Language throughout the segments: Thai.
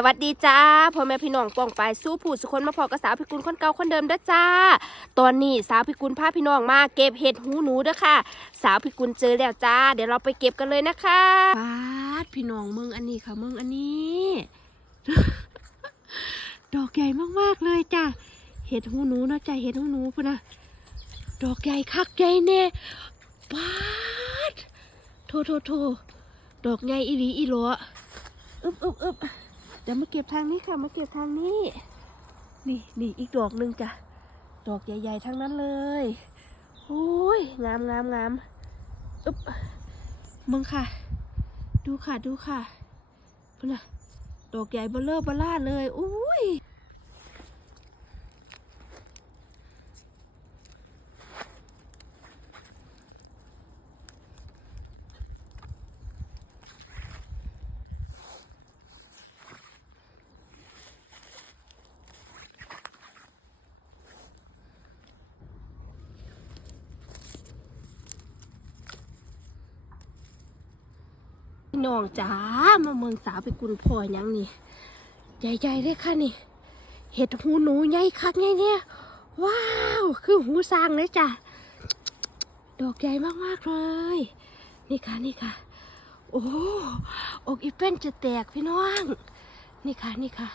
สวัสดีจ้าพ่อแม่พี่น้องปองไปสู้ผู้สุคนมาพอกับสาวพิกุลคนเก่าคนเดิมเด้อจ้า ตอนนี้สาวพิกุลพาพี่น้องมาเก็บเห็ดหูหนูเด้อค่ะ สาวพิกุลเจอแล้วจ้า เดี๋ยวเราไปเก็บกันเลยนะคะปาดพี่น้องเมึงอันนี้ค่ะเมึงอันนี้ ดอกใหญ่มากๆเลยจ้าเห็ดหูหนูนะจ้าเห็ดหูหนูพุ่นนะดอกใหญ่คักใหญ่แน่ปาดโทโทโทดอกใหญ่อีหลีอีหลออึบอึบอึบ ดี๋ยวมาเก็บทางนี้ค่ะ มาเก็บทางนี้ นี่นี่อีกดอกหนึ่งจ้ะ ดอกใหญ่ ๆ ทั้งนั้นเลยโอ้ยงามงามงามอึ๊บมึงค่ะ ดูค่ะดูค่ะพุ่นน่ะดอกใหญ่เบลเลอร์เบล่าเลยอุ้ย น้องจ๋ามาเมืองสาวไปกุนพ่อหยังนี่ใหญ่ๆเลยค่ะนี่ เห็ดหูหนูใหญ่คักไงเนี่ยว้าว คือหูสร้างเลยจ้ะดอกใหญ่มากๆเลย นี่ค่ะนี่ค่ะ โอ้อกอีเป็นจะแตกพี่น้อง นี่ค่ะนี่ค่ะ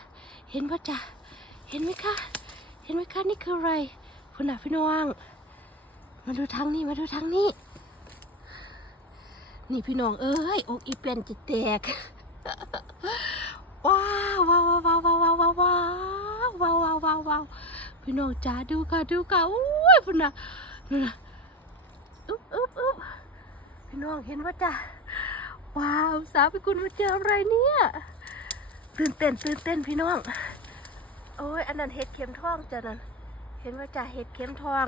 เห็นปะจ๊ะเห็นไหมคะเห็นไหมคะนี่คืออะไรคุณน่ะพี่น้อง มาดูทางนี้มาดูทางนี้ นี่พี่น้องเอ้ยอกอีเป็นจะแตกว้าวว้าวว้าวว้าวว้าวว้าวว้าวว้าวว้าวว้าวว้าวพี่น้องจ๋าดูค่ะดูค่ะอุ้ยพุ่นนะนู่นนะอึ๊บอึ๊บอึ๊บพี่น้องเห็นว่าจ้ะว้าวสาวพี่กุลมาเจออะไรเนี่ยตื่นเต้นตื่นเต้นพี่น้องโอ้ยอันนั้นเห็ดเข็มทองจ้ะนั่นเห็นว่าจ้ะเห็ดเข็มทอง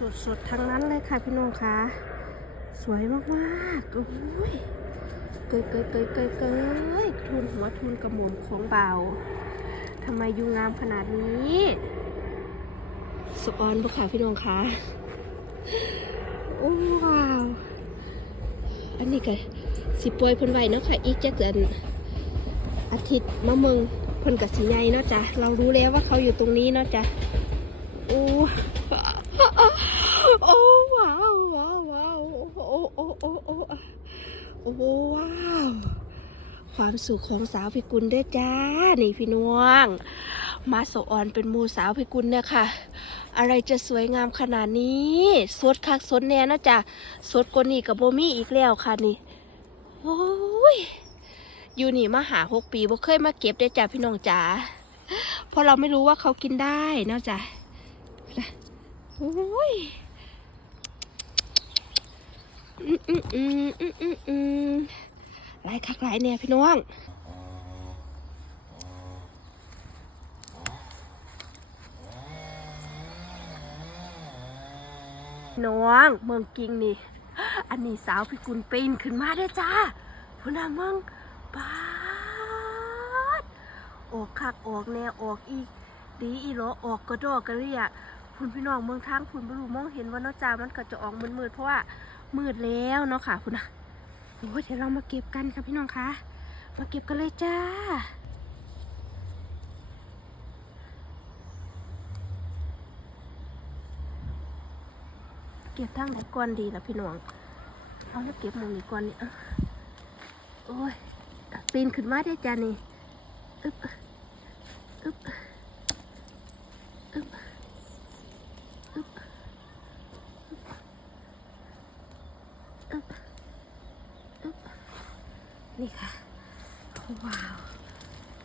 สดๆทั้งนั้นเลยค่ะพี่น้องคะสวยมากๆโอ้ยเกยเกยเกยเกยเกยทุนหัวทุนกระหม่อมของเบาทำไมยุงงามขนาดนี้สปอนบุค่ะพี่น้องคะโอ้ว้าวอันนี้ก็สิปล่อยเพิ่นไว้เนาะค่ะ อีกจักเดือนอาทิตย์มะเมืองเพิ่นกับสีใหญ่เนาะจ้ะเรารู้แล้วว่าเขาอยู่ตรงนี้เนาะจ้ะโอ้ โอ้ว้าวว้าวว้าวโอ้โอ้โอ้โอ้โอ้ว้าวความสุขของสาวพิกุลเด้จ้า นี่พี่น้อง มาโซออนเป็นมูสาวพิกุลเนี่ยค่ะ อะไรจะสวยงามขนาดนี้สดคักสดแน่นะจ้ะสดกว่านี้กับโบมี่อีกแล้วค่ะนี่ โอ้ย อยู่นี่มาหาหกปีบ่เคยมาเก็บได้จ้ะพี่น้องจ๋า เพราะเราไม่รู้ว่าเขากินได้นาะจ้ะ โอ้ยหลายคักหลายเนี่ยพี่น้องน้องเมืองกิงนี่ อันนี้สาวพี่กุลปีนขึ้นมาได้จ้าพุ่นน่ะเมืองปาดออกคักออกแนวออกอีก ดีอีหลอออกกระดอกกระเรีย คุณพี่น้องเมืองทางคุณบรูมองเห็นว่านาะจ้ามันก็จะออกมืดๆเพราะว่ามืดแล้วเนาะค่ะคุณนะโอ้ยเดี๋ยวเรามาเก็บกันค่ะพี่น้องคะมาเก็บกันเลยจ้าเก็บทางไหนก่อนดีล่ะพี่น้องเอาแล้วเก็บมุงนี้ก่อนนี่อะโอ้ยปีนขึ้นมาได้จ้านี่อึ๊บอึ๊บ นี่ค่ะ ว้าว ว้าวว้าวว้าวว้าว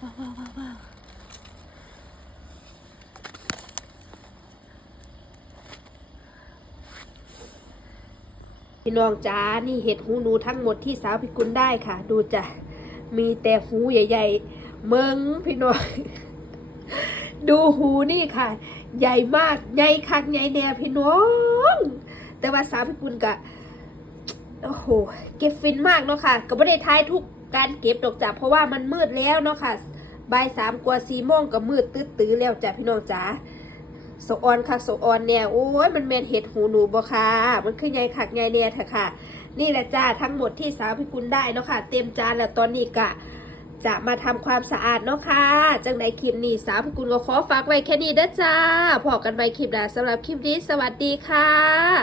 พี่น้องจ้านี่เห็ดหูหนูทั้งหมดที่สาวพิกุลได้ค่ะ ดูจ้ะ มีแต่หูใหญ่ๆ เมืองพี่น้อง ดูหูนี่ค่ะ ใหญ่มาก ใหญ่คักใหญ่แน่พี่น้อง แต่ว่าสาวพิกุลกะโอ้โห เก็บฟินมากเนาะค่ะ ก็ไม่ได้ทายทุกการเก็บดอกจ้ะเพราะว่ามันมืดแล้วเนาะค่ะ บ่ายสามกว่าสี่โมงก็มืดตื้อแล้วจ้ะพี่น้องจ๋าโซออนคักโซออนเนี่ยโอ้ยมันแมนเห็ดหูหนูบ่ค่ะ มันคือไงคักไงเนี่ยเถอะค่ะ นี่แหละจ้าทั้งหมดที่สาวพิกุลได้เนาะค่ะ เต็มจานแล้วตอนนี้กะจะมาทำความสะอาดเนาะค่ะ จังใดคลิปนี้สาวพิกุลก็ขอฝากไว้แค่นี้เด้อจ้าพอกันใหม่คลิปหน้าสำหรับคลิปนี้สวัสดีค่ะ